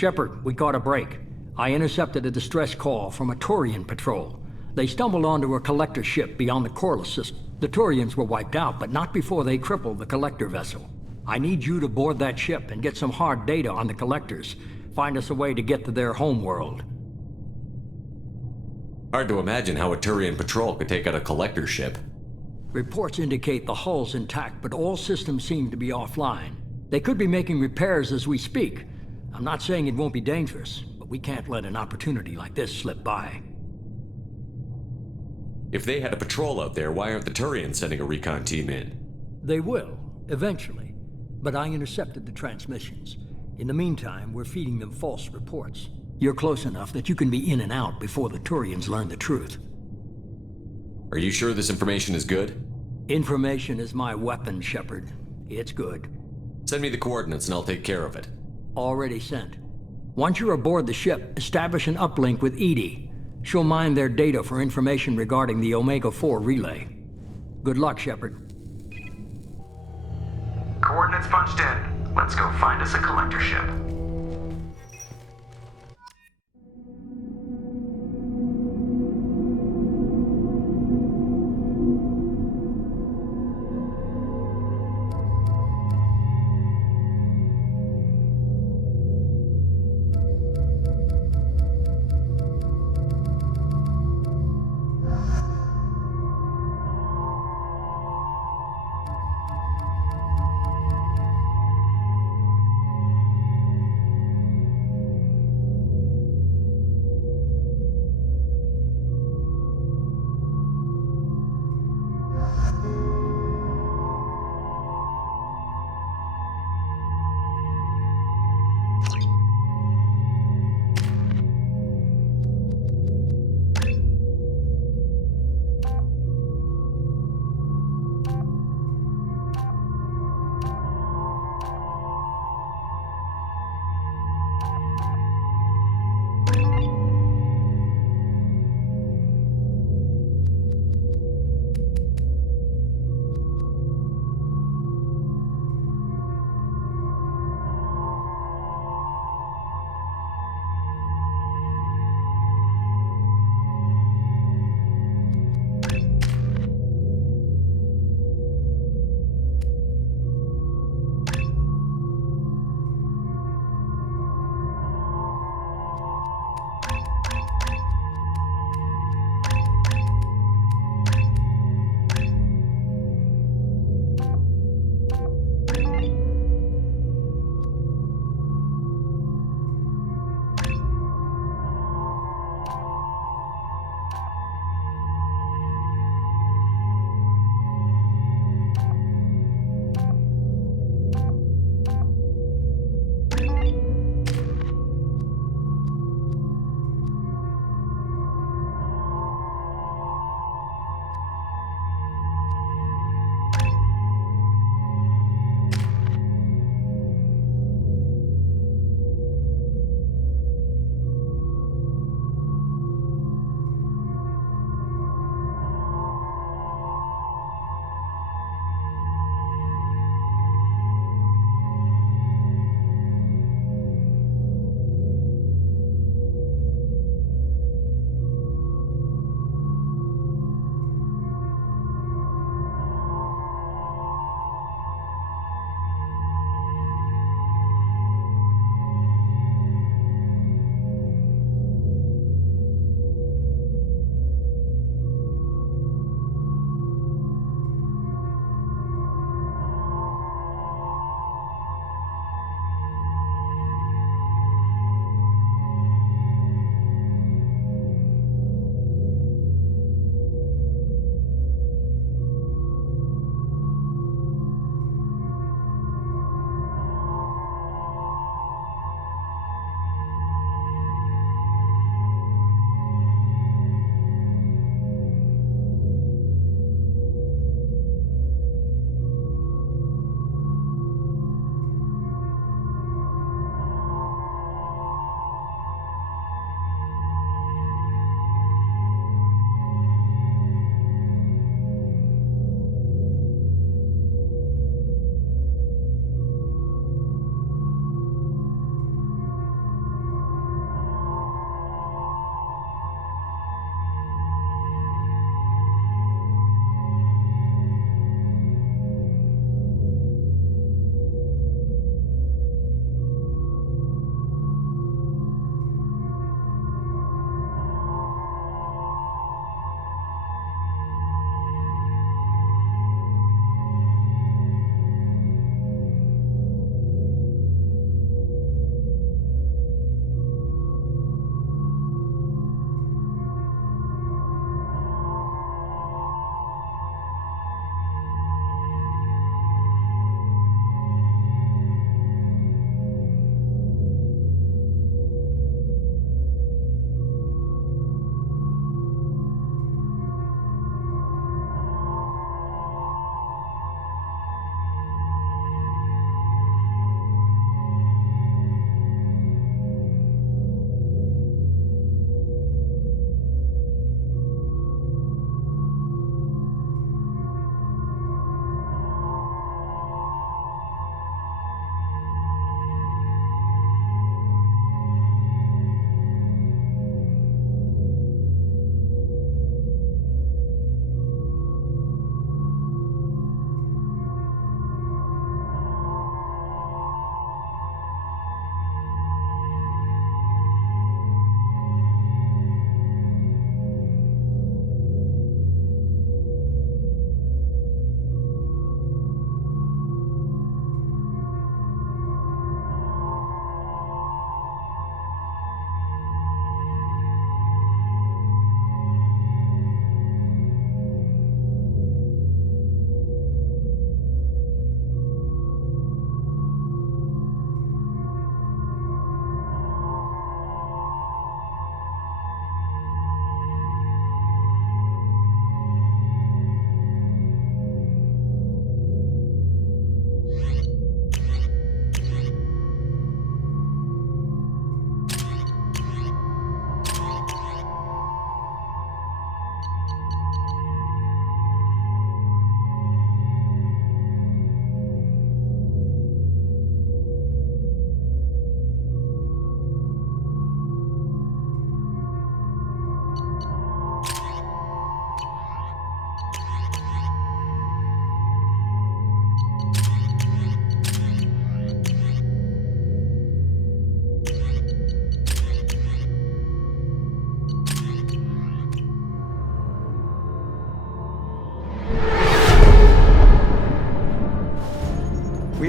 Shepard, we caught a break. I intercepted a distress call from a Turian patrol. They stumbled onto a collector ship beyond the Corliss system. The Turians were wiped out, but not before they crippled the collector vessel. I need you to board that ship and get some hard data on the collectors. Find us a way to get to their homeworld. Hard to imagine how a Turian patrol could take out a collector ship. Reports indicate the hull's intact, but all systems seem to be offline. They could be making repairs as we speak. I'm not saying it won't be dangerous, but we can't let an opportunity like this slip by. If they had a patrol out there, why aren't the Turians sending a recon team in? They will, eventually. But I intercepted the transmissions. In the meantime, we're feeding them false reports. You're close enough that you can be in and out before the Turians learn the truth. Are you sure this information is good? Information is my weapon, Shepard. It's good. Send me the coordinates and I'll take care of it. Already sent. Once you're aboard the ship, establish an uplink with EDI. She'll mine their data for information regarding the Omega-4 relay. Good luck, Shepard. Coordinates punched in. Let's go find us a collector ship.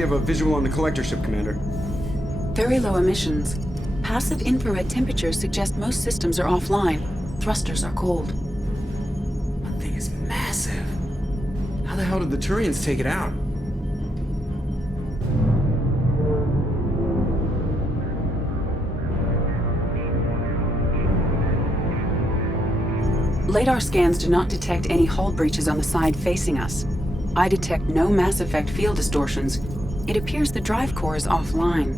have a visual on the collector ship, Commander. Very low emissions. Passive infrared temperatures suggest most systems are offline. Thrusters are cold. That thing is massive. How the hell did the Turians take it out? Radar scans do not detect any hull breaches on the side facing us. I detect no Mass Effect field distortions. It appears the drive core is offline.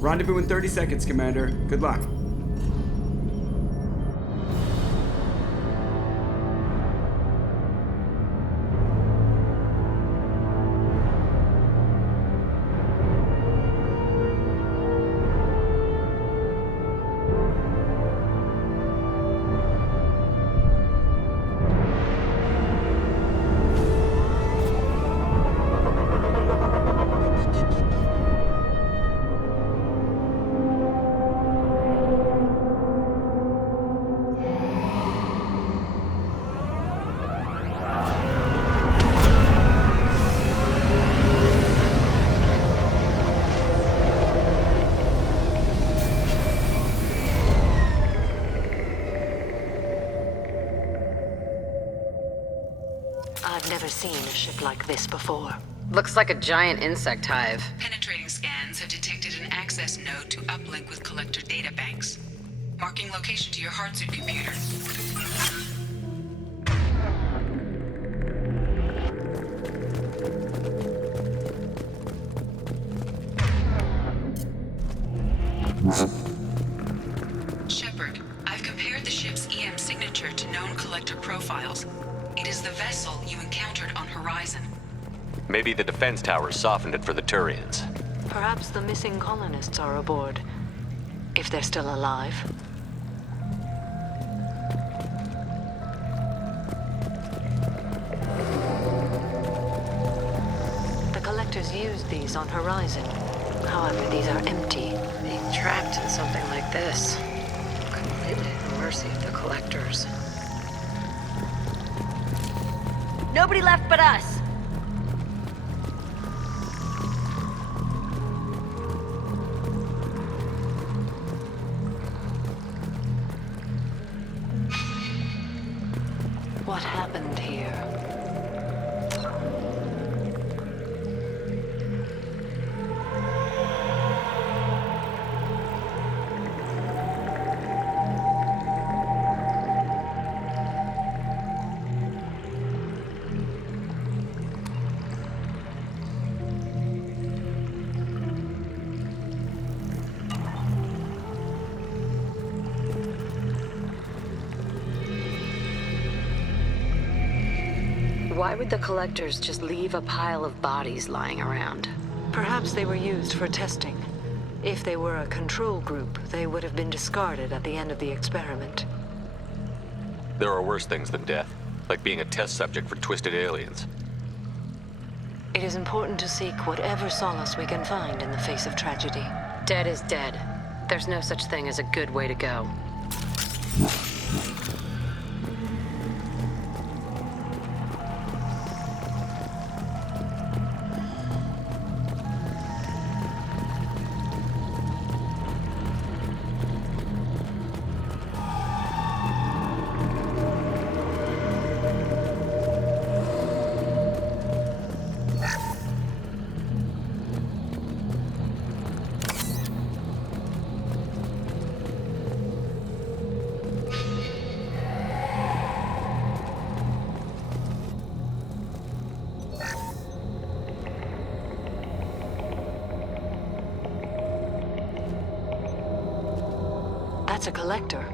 Rendezvous in 30 seconds, Commander. Good luck. I've never seen a ship like this before. Looks like a giant insect hive. Penetrating scans have detected an access node to uplink with collector databanks. Marking location to your hardsuit computer. Shepard, I've compared the ship's EM signature to known collector profiles. It is the vessel you encountered on Horizon. Maybe the defense towers softened it for the Turians. Perhaps the missing colonists are aboard. If they're still alive. The collectors used these on Horizon. However, these are empty. Being trapped in something like this. Completely at the mercy of the collectors. Nobody left but us! What happened here? Why would the collectors just leave a pile of bodies lying around? Perhaps they were used for testing. If they were a control group, they would have been discarded at the end of the experiment. There are worse things than death, like being a test subject for twisted aliens. It is important to seek whatever solace we can find in the face of tragedy. Dead is dead. There's no such thing as a good way to go. That's a collector.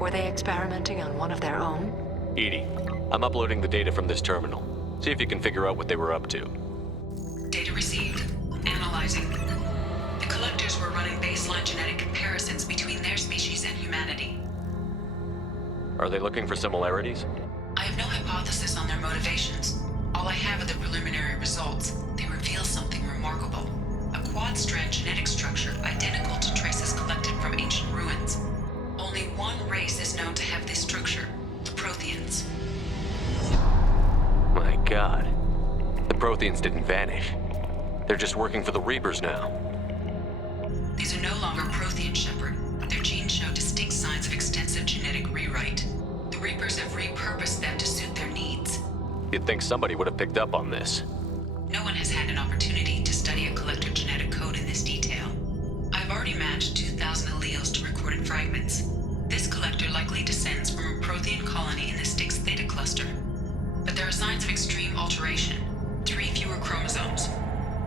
Were they experimenting on one of their own? EDI, I'm uploading the data from this terminal. See if you can figure out what they were up to. Data received. Analyzing. The collectors were running baseline genetic comparisons between their species and humanity. Are they looking for similarities? I have no hypothesis on their motivations. All I have are the preliminary results. They reveal something remarkable. A quad-strand genetic structure identical to traces collected from ancient ruins. Only one race is known to have this structure, the Protheans. My God. The Protheans didn't vanish. They're just working for the Reapers now. These are no longer Prothean, Shepard. Their genes show distinct signs of extensive genetic rewrite. The Reapers have repurposed them to suit their needs. You'd think somebody would have picked up on this. No one has had an opportunity to study a collector genetic code in this detail. I've already matched 2,000 alleles to recorded fragments. This collector likely descends from a Prothean colony in the Styx Theta cluster. But there are signs of extreme alteration. 3 fewer chromosomes,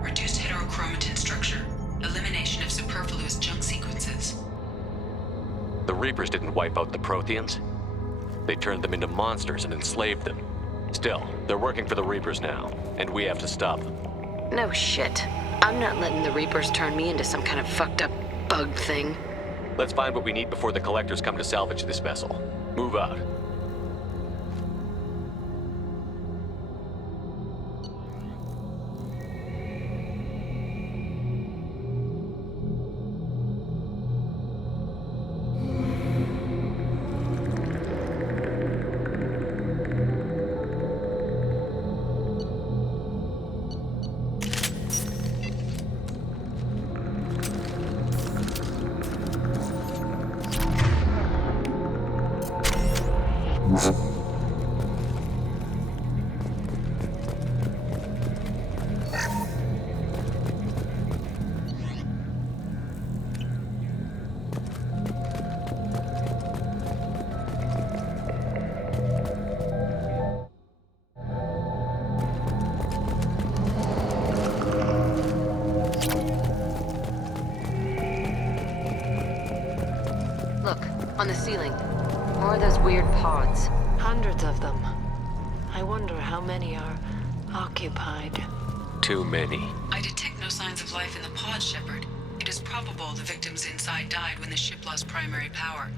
reduced heterochromatin structure, elimination of superfluous junk sequences. The Reapers didn't wipe out the Protheans. They turned them into monsters and enslaved them. Still, they're working for the Reapers now, and we have to stop them. No shit. I'm not letting the Reapers turn me into some kind of fucked up bug thing. Let's find what we need before the Collectors come to salvage this vessel. Move out. Look, on the ceiling. More of those weird pods. Hundreds of them. I wonder how many are occupied. Too many. I detect no signs of life in the pod, Shepard. It is probable the victims inside died when the ship lost primary power.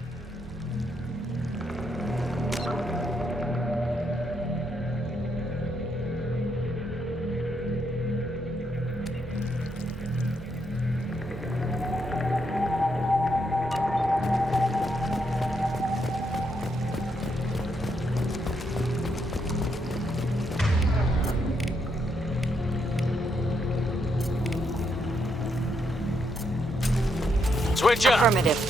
Switch up! Affirmative.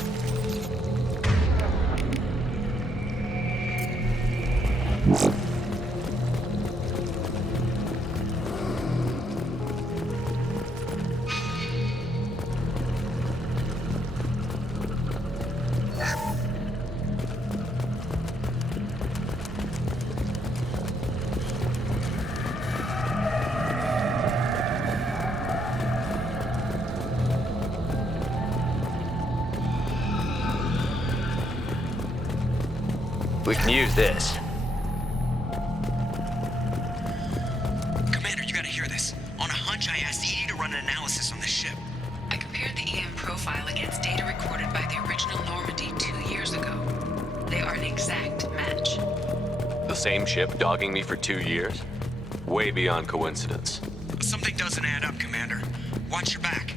We can use this. Commander, you gotta hear this. On a hunch, I asked EDI to run an analysis on this ship. I compared the EM profile against data recorded by the original Normandy 2 years ago. They are an exact match. The same ship dogging me for 2 years? Way beyond coincidence. Something doesn't add up, Commander. Watch your back.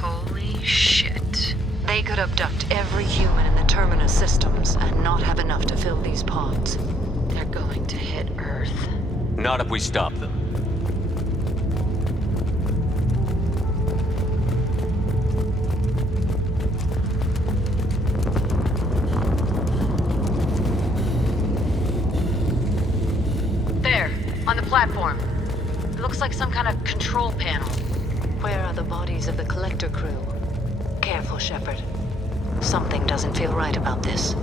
Holy shit. They could abduct every human in the Terminus systems and not have enough to fill these pods. They're going to hit Earth. Not if we stop them. There, on the platform. It looks like some kind of control panel. Where are the bodies of the Collector crew? Careful, Shepard. Something doesn't feel right about this.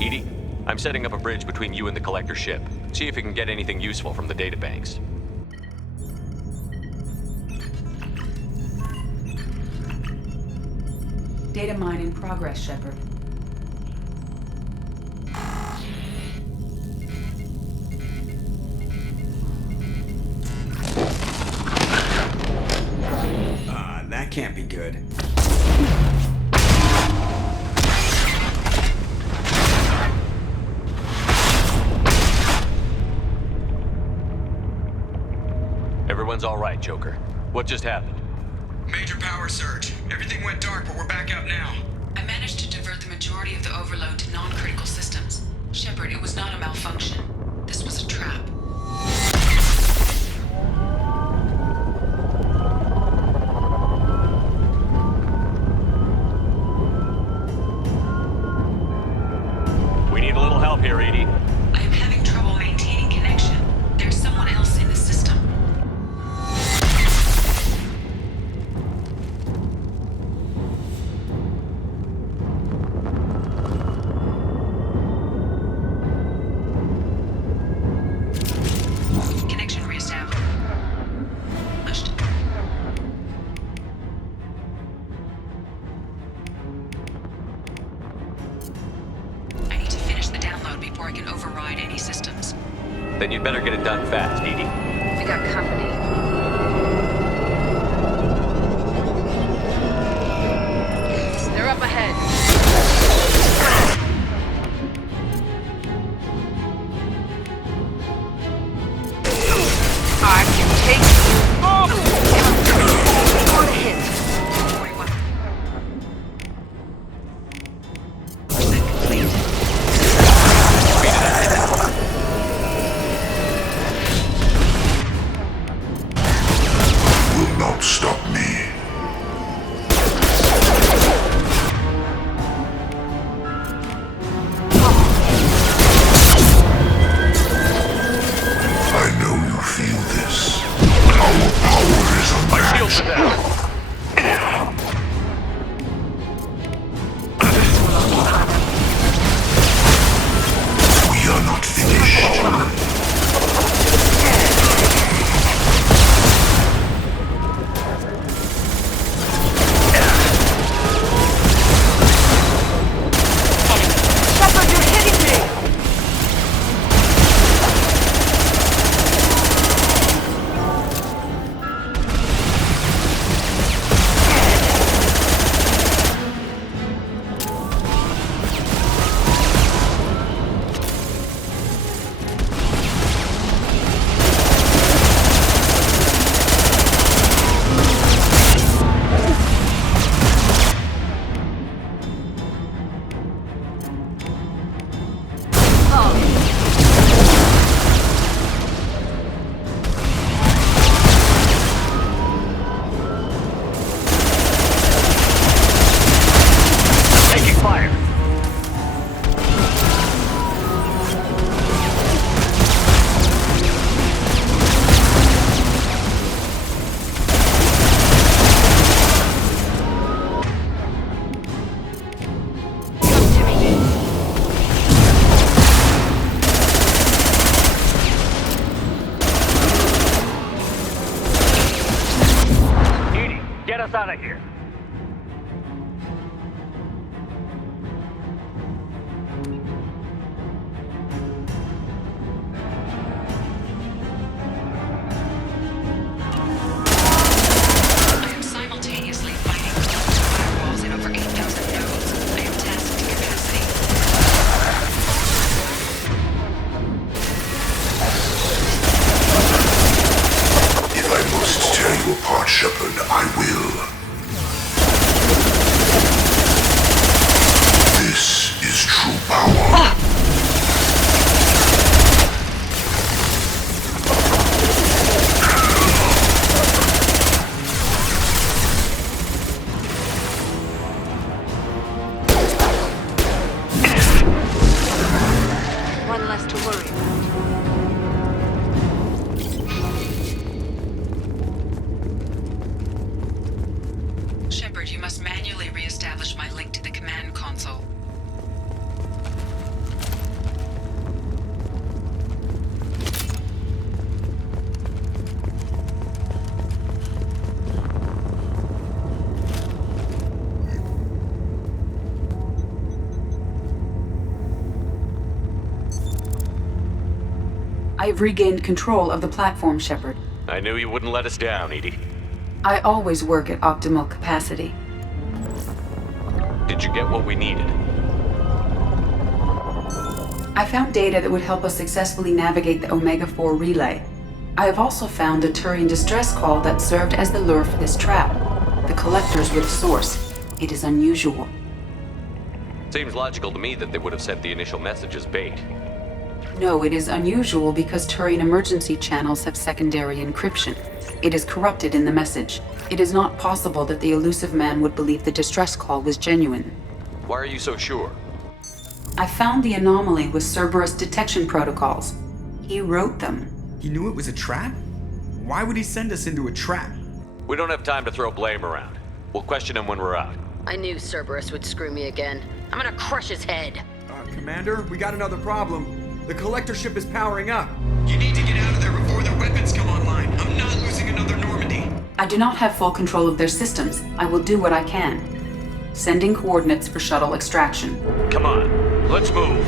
EDI, I'm setting up a bridge between you and the Collector ship. See if you can get anything useful from the databanks. Data mine in progress, Shepard. That can't be good. Everyone's all right, Joker. What just happened? Major power surge. Everything went dark, but we're back up now. I managed to divert the majority of the overload to non-critical systems. Shepard, it was not a malfunction. This was a trap. We need a little help here, Edie. I am having trouble maintaining connection. There's someone else in the system. Connection reestablished. I need to finish the download before I can override any systems. Then you'd better get it done fast, Edie. We got company. They're up ahead. I can take you. More to hit. 41. Will not stop me. I know you feel this. Our power is My shields unmatched. are down. We are not finished. Shepard, you're hitting me! Taking fire. Edie, get us out of here. I am simultaneously fighting multiple firewalls in over 8,000 nodes. I am tasked to capacity. If I must tear you apart, Shepard, I will. This is true power. One less to worry about. Shepard, you must manually reestablish my link to the command console. I have regained control of the platform, Shepard. I knew you wouldn't let us down, Edie. I always work at optimal capacity. Did you get what we needed? I found data that would help us successfully navigate the Omega-4 relay. I have also found a Turian distress call that served as the lure for this trap. The collectors were the source. It is unusual. Seems logical to me that they would have sent the initial message as bait. No, it is unusual because Turian emergency channels have secondary encryption. It is corrupted in the message. It is not possible that the elusive man would believe the distress call was genuine. Why are you so sure? I found the anomaly with Cerberus detection protocols. He wrote them. He knew it was a trap? Why would he send us into a trap? We don't have time to throw blame around. We'll question him when we're out. I knew Cerberus would screw me again. I'm gonna crush his head. Commander, we got another problem. The collector ship is powering up. You need to get out of there before their weapons come online. I'm not losing another Normandy. I do not have full control of their systems. I will do what I can. Sending coordinates for shuttle extraction. Come on, let's move.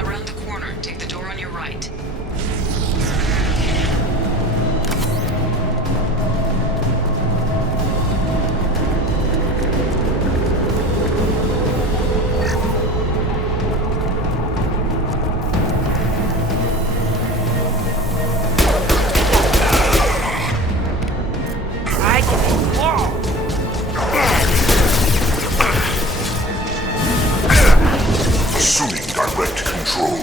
Around the corner, take the door on your right. Assuming direct control.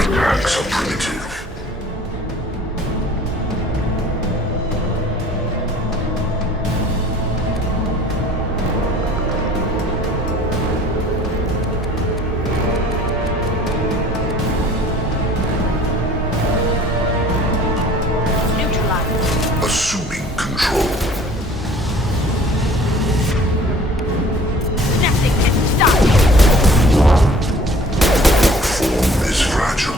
Attacks are primitive. Assuming control. Form is fragile.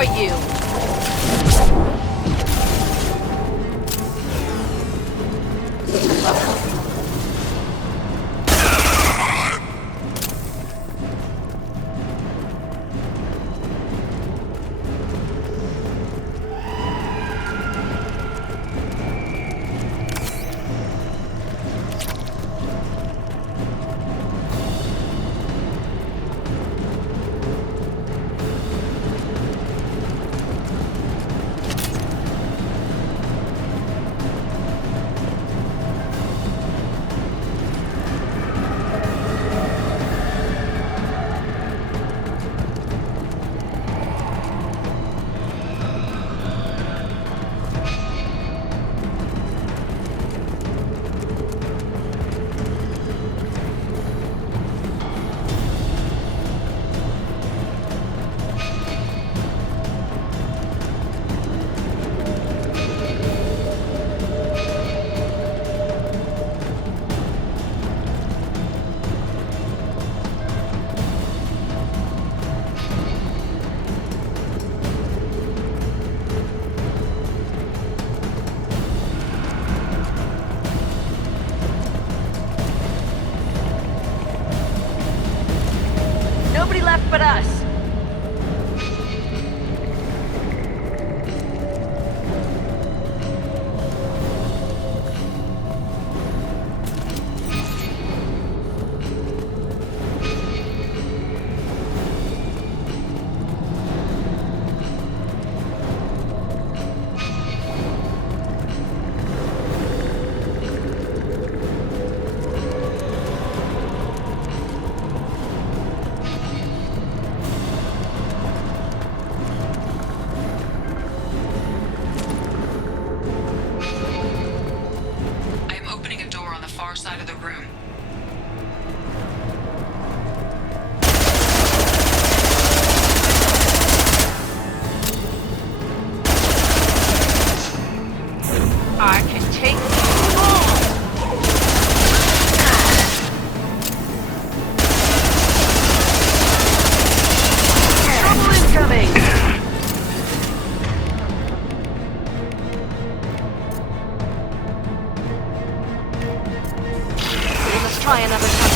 destroy you! Nobody left but us! Side of the room. I can take you all! Trouble incoming! Try another time.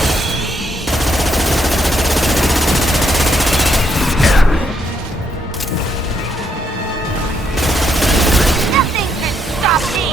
Nothing can stop me!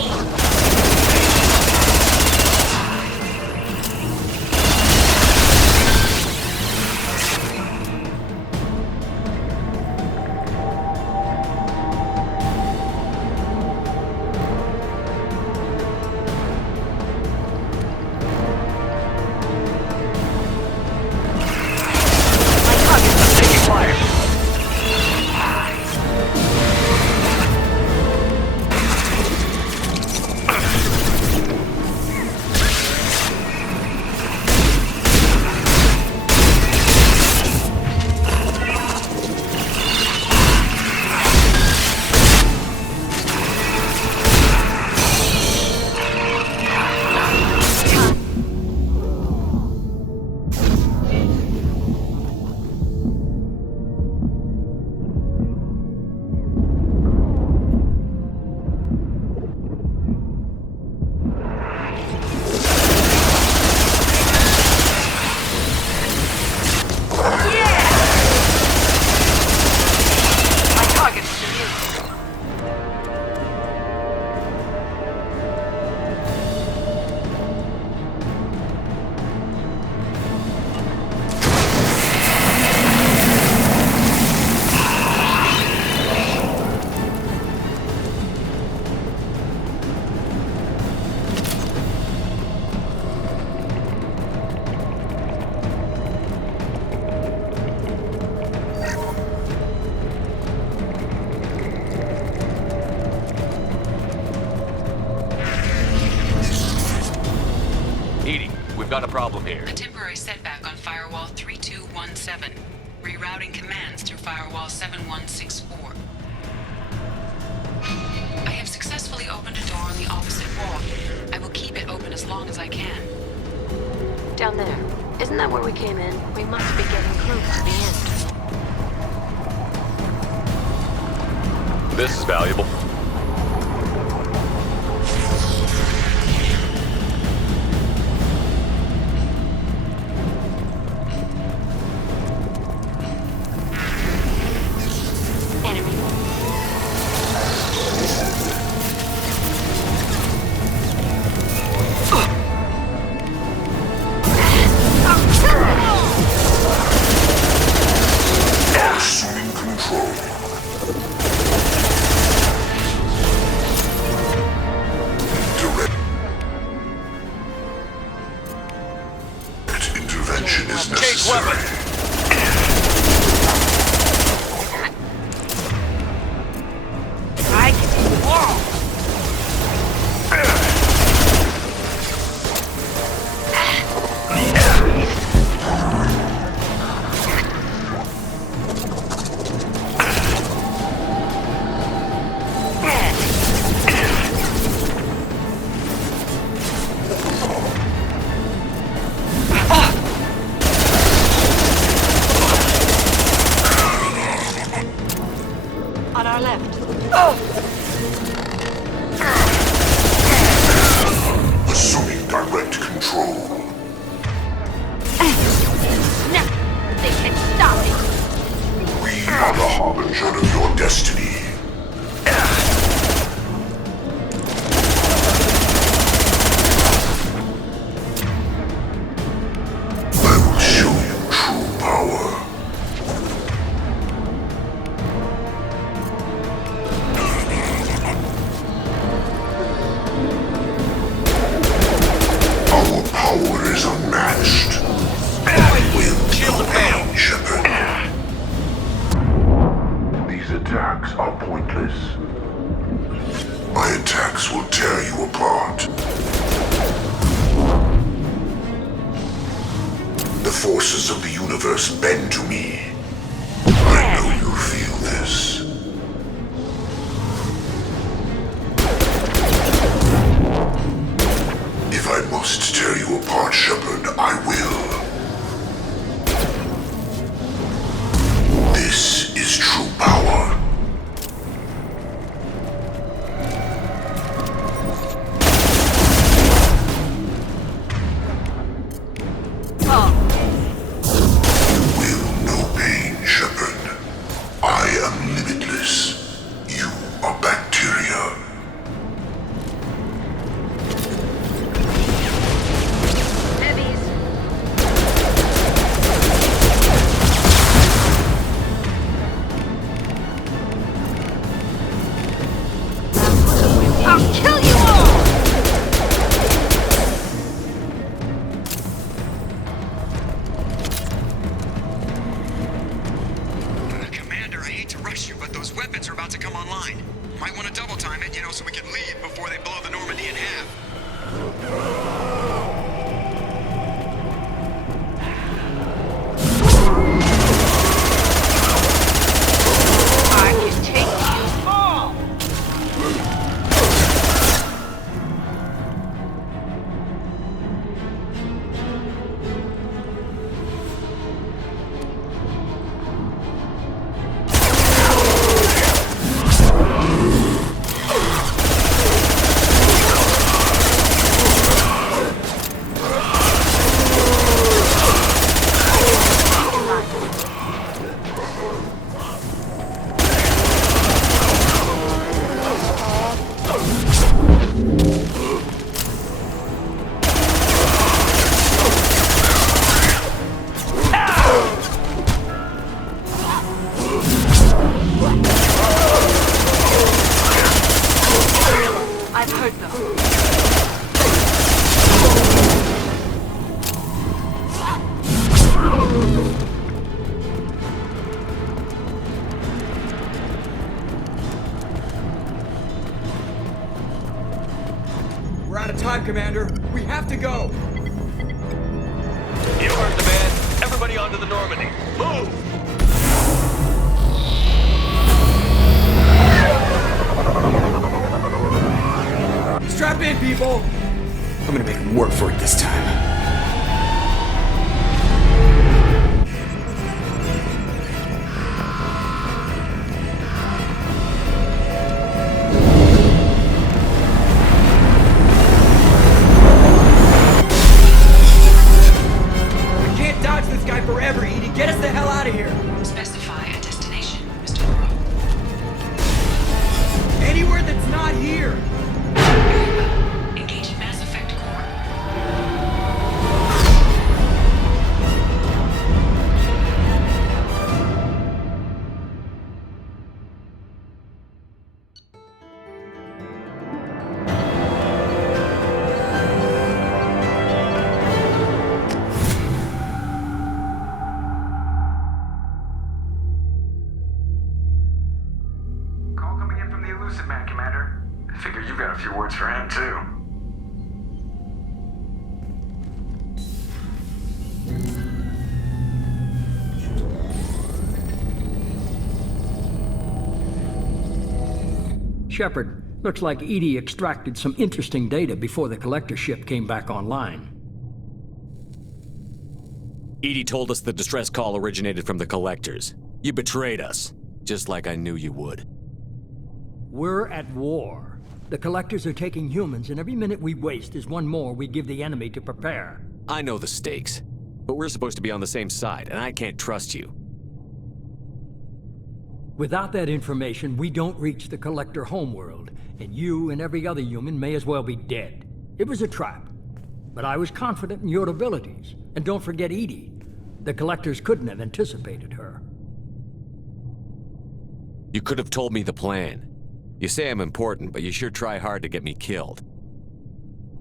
Got a problem here. A temporary setback on Firewall 3217. Rerouting commands through Firewall 7164. I have successfully opened a door on the opposite wall. I will keep it open as long as I can. Down there. Isn't that where we came in? We must be getting close to the end. This is valuable. Assuming control. Direct intervention is necessary. On our left. Assuming direct control. No, they can stop it. We are the harbinger of your destiny. I will show you true power. Our power is unmatched. Will prevail, Shepard. These attacks are pointless. My attacks will tear you apart. The forces of the universe bend to me. I know you feel this. If I must tear you apart, Shepard, I will. This is true power. You will know pain, Shepard. I am limitless. You are bacteria. Heavies. I'll kill you all! Commander, I hate to rush you, but those weapons are about to come online. Might want to double time it, so we can leave before they blow the Normandy in half. I can take you all! I've heard them. We're out of time, Commander. We have to go. You heard the man. Everybody onto the Normandy. Move! Strap in, people. I'm gonna make them work for it this time. Get us the hell out of here! Specify a destination, Mr. Laurel. Anywhere that's not here! Very well. Engage Mass Effect Core. Call coming in from the Elusive Man, Commander. I figure you've got a few words for him, too. Shepard, looks like EDI extracted some interesting data before the collector ship came back online. EDI told us the distress call originated from the collectors. You betrayed us, just like I knew you would. We're at war. The collectors are taking humans, and every minute we waste is one more we give the enemy to prepare. I know the stakes, but we're supposed to be on the same side, and I can't trust you. Without that information, we don't reach the collector homeworld, and you and every other human may as well be dead. It was a trap, but I was confident in your abilities. And don't forget EDI. The collectors couldn't have anticipated her. You could have told me the plan. You say I'm important, but you sure try hard to get me killed.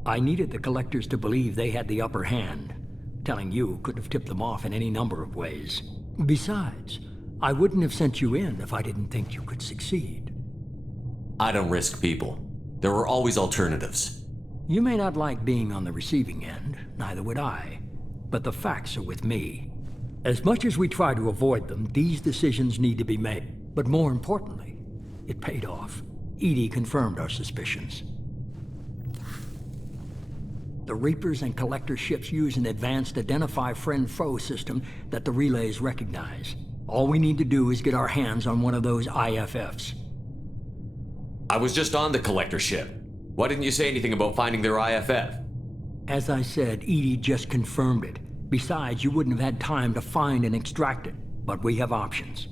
I needed the collectors to believe they had the upper hand. Telling you could have tipped them off in any number of ways. Besides, I wouldn't have sent you in if I didn't think you could succeed. I don't risk people. There were always alternatives. You may not like being on the receiving end, neither would I. But the facts are with me. As much as we try to avoid them, these decisions need to be made. But more importantly, it paid off. EDI confirmed our suspicions. The Reapers and Collector ships use an advanced identify friend-foe system that the relays recognize. All we need to do is get our hands on one of those IFFs. I was just on the collector ship. Why didn't you say anything about finding their IFF? As I said, EDI just confirmed it. Besides, you wouldn't have had time to find and extract it. But we have options.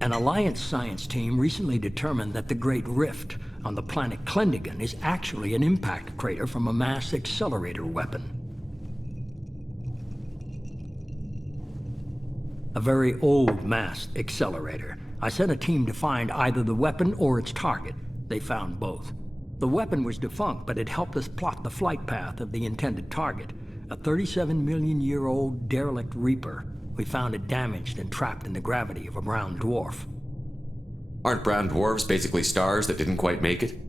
An Alliance science team recently determined that the Great Rift on the planet Klendigan is actually an impact crater from a mass accelerator weapon. A very old mass accelerator. I sent a team to find either the weapon or its target. They found both. The weapon was defunct, but it helped us plot the flight path of the intended target, a 37-million-year-old derelict Reaper. We found it damaged and trapped in the gravity of a brown dwarf. Aren't brown dwarves basically stars that didn't quite make it?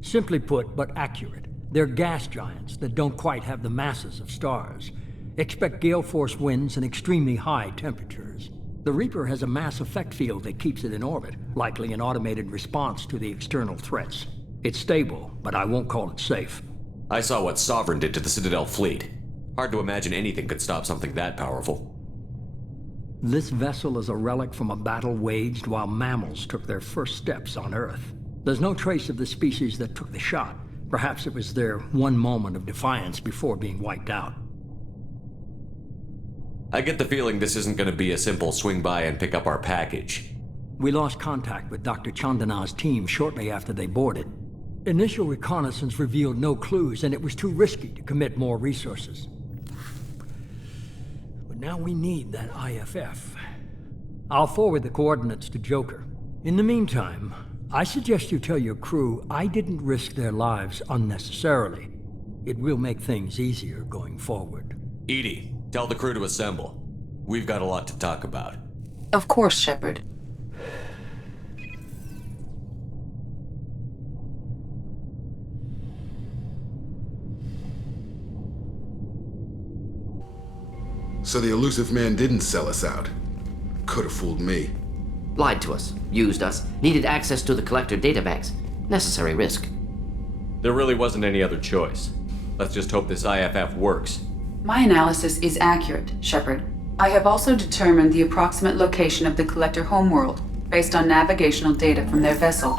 Simply put, but accurate. They're gas giants that don't quite have the masses of stars. Expect gale force winds and extremely high temperatures. The Reaper has a mass effect field that keeps it in orbit, likely an automated response to the external threats. It's stable, but I won't call it safe. I saw what Sovereign did to the Citadel fleet. Hard to imagine anything could stop something that powerful. This vessel is a relic from a battle waged while mammals took their first steps on Earth. There's no trace of the species that took the shot. Perhaps it was their one moment of defiance before being wiped out. I get the feeling this isn't going to be a simple swing by and pick up our package. We lost contact with Dr. Chandana's team shortly after they boarded. Initial reconnaissance revealed no clues, and it was too risky to commit more resources. But now we need that IFF. I'll forward the coordinates to Joker. In the meantime, I suggest you tell your crew I didn't risk their lives unnecessarily. It will make things easier going forward. EDI, tell the crew to assemble. We've got a lot to talk about. Of course, Shepard. So the Elusive Man didn't sell us out. Could have fooled me. Lied to us, used us, needed access to the Collector databanks. Necessary risk. There really wasn't any other choice. Let's just hope this IFF works. My analysis is accurate, Shepard. I have also determined the approximate location of the Collector homeworld, based on navigational data from their vessel.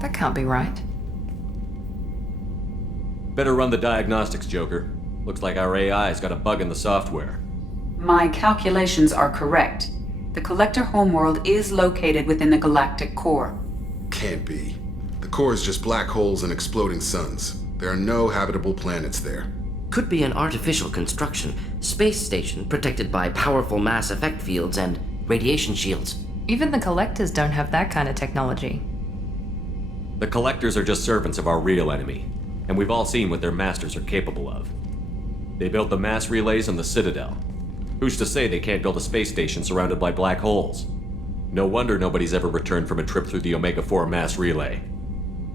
That can't be right. Better run the diagnostics, Joker. Looks like our AI's got a bug in the software. My calculations are correct. The Collector homeworld is located within the galactic core. Can't be. The core is just black holes and exploding suns. There are no habitable planets there. Could be an artificial construction, space station protected by powerful mass effect fields and radiation shields. Even the Collectors don't have that kind of technology. The Collectors are just servants of our real enemy, and we've all seen what their masters are capable of. They built the mass relays on the Citadel. Who's to say they can't build a space station surrounded by black holes? No wonder nobody's ever returned from a trip through the Omega-4 mass relay.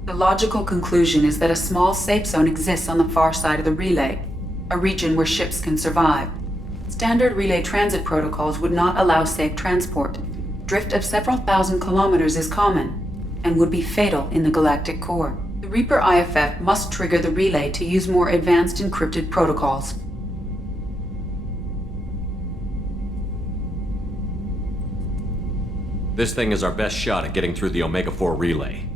The logical conclusion is that a small safe zone exists on the far side of the relay, a region where ships can survive. Standard relay transit protocols would not allow safe transport. Drift of several thousand kilometers is common, and would be fatal in the galactic core. The Reaper IFF must trigger the relay to use more advanced encrypted protocols. This thing is our best shot at getting through the Omega-4 relay.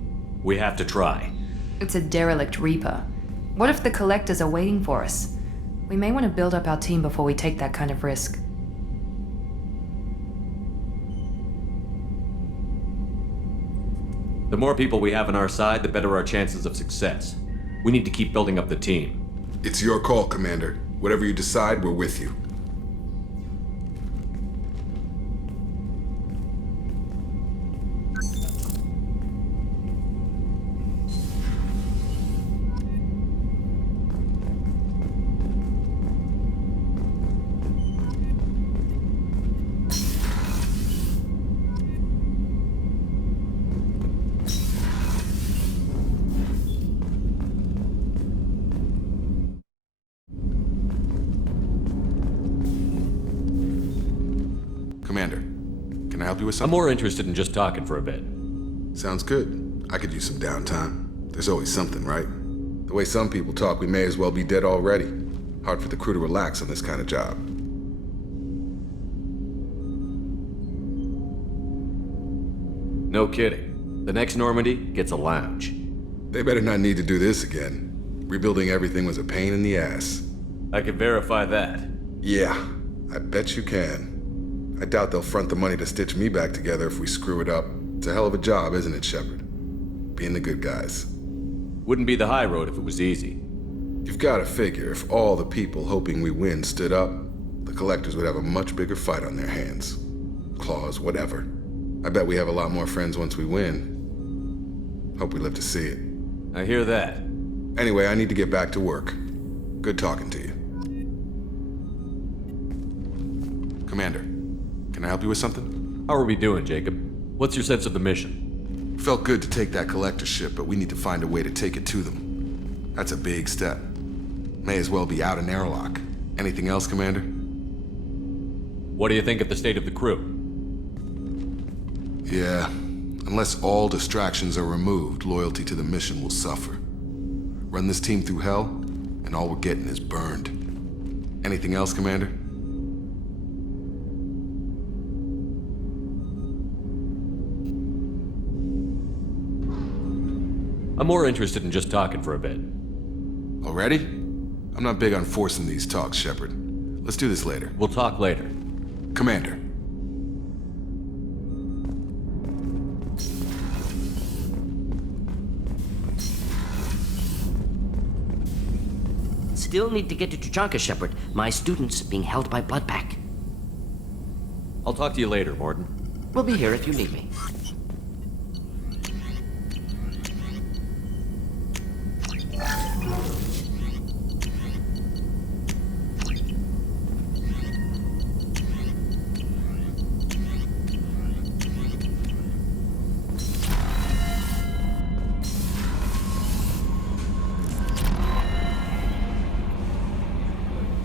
We have to try. It's a derelict Reaper. What if the Collectors are waiting for us? We may want to build up our team before we take that kind of risk. The more people we have on our side, the better our chances of success. We need to keep building up the team. It's your call, Commander. Whatever you decide, we're with you. Commander, can I help you with I'm something? more interested in just talking for a bit. Sounds good. I could use some downtime. There's always something, right? The way some people talk, we may as well be dead already. Hard for the crew to relax on this kind of job. No kidding. The next Normandy gets a lounge. They better not need to do this again. Rebuilding everything was a pain in the ass. I can verify that. Yeah, I bet you can. I doubt they'll front the money to stitch me back together if we screw it up. It's a hell of a job, isn't it, Shepard? Being the good guys. Wouldn't be the high road if it was easy. You've got to figure if all the people hoping we win stood up, the Collectors would have a much bigger fight on their hands. Claws, whatever. I bet we have a lot more friends once we win. Hope we live to see it. I hear that. Anyway, I need to get back to work. Good talking to you. Commander, can I help you with something? How are we doing, Jacob? What's your sense of the mission? Felt good to take that Collector ship, but we need to find a way to take it to them. That's a big step. May as well be out in airlock. Anything else, Commander? What do you think of the state of the crew? Yeah, unless all distractions are removed, loyalty to the mission will suffer. Run this team through hell, and all we're getting is burned. Anything else, Commander? I'm more interested in just talking for a bit. Already? I'm not big on forcing these talks, Shepard. Let's do this later. We'll talk later. Commander. Still need to get to Tuchanka, Shepard. My student's being held by Bloodpack. I'll talk to you later, Mordin. We'll be here if you need me.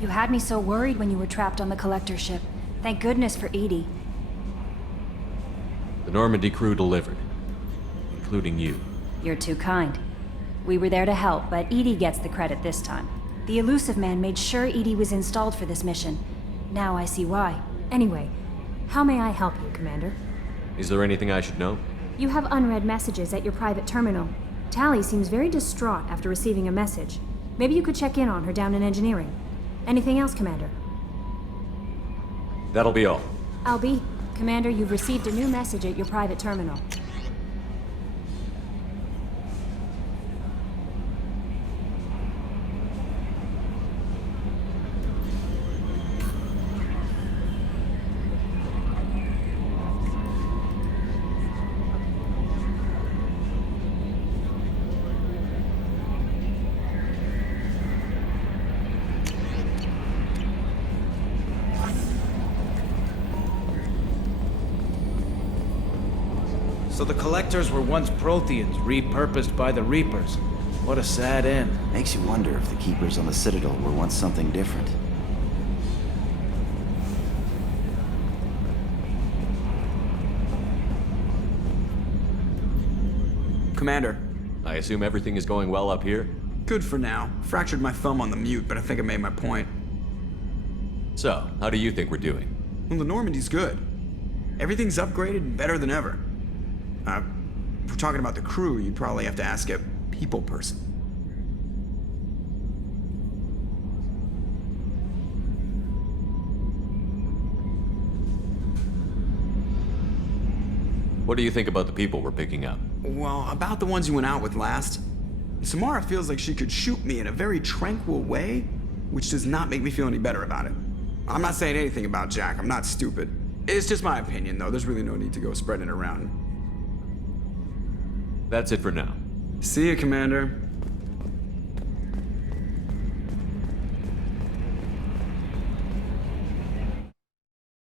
You had me so worried when you were trapped on the Collector ship. Thank goodness for EDI. The Normandy crew delivered, including you. You're too kind. We were there to help, but EDI gets the credit this time. The Illusive Man made sure EDI was installed for this mission. Now I see why. Anyway, how may I help you, Commander? Is there anything I should know? You have unread messages at your private terminal. Tally seems very distraught after receiving a message. Maybe you could check in on her down in engineering. Anything else, Commander? That'll be all. Albie, Commander, you've received a new message at your private terminal. So the Collectors were once Protheans, repurposed by the Reapers. What a sad end. Makes you wonder if the Keepers on the Citadel were once something different. Commander. I assume everything is going well up here? Good for now. Fractured my thumb on the mute, but I think I made my point. So, how do you think we're doing? Well, the Normandy's good. Everything's upgraded and better than ever. If we're talking about the crew, you'd probably have to ask a people person. What do you think about the people we're picking up? Well, about the ones you went out with last. Samara feels like she could shoot me in a very tranquil way, which does not make me feel any better about it. I'm not saying anything about Jack, I'm not stupid. It's just my opinion, though. There's really no need to go spreading it around. That's it for now. See you, Commander.